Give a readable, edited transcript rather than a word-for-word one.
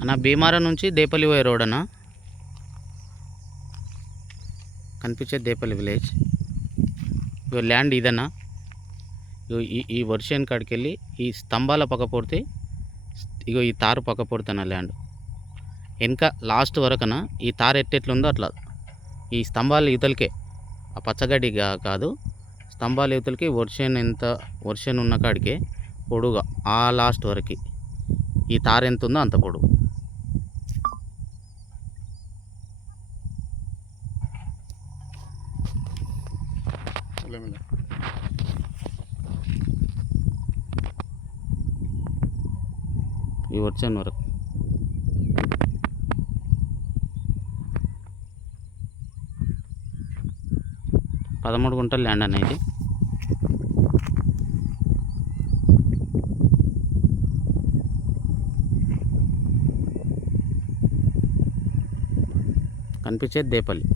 అన్న భీమారం నుంచి దేపల్లి పోయే రోడ్ అన్న. కనిపించేది దేపల్లి విలేజ్. ఇగో ల్యాండ్ ఇదన్నా. ఇగో ఈ వర్షం కాడికి వెళ్ళి ఈ స్తంభాల పక్క పొడితే ఇగో ఈ తారు పక్క పొడుతున్న ల్యాండ్ వెనక లాస్ట్ వరకన ఈ తారు ఎట్టెట్లుందో అట్లా ఈ స్తంభాల యువతలకే ఆ పచ్చగడ్డి కాదు, స్తంభాల యువతలకి వర్షం ఉన్న కాడికే పొడుగా ఆ లాస్ట్ వరకు ఈ తారు ఎంత ఉందో అంత పొడుగు. ఈ వర్షం వరకు 13 గుంటల ల్యాండ్ అన్న ఇది. కనిపించేది దేపల్లి.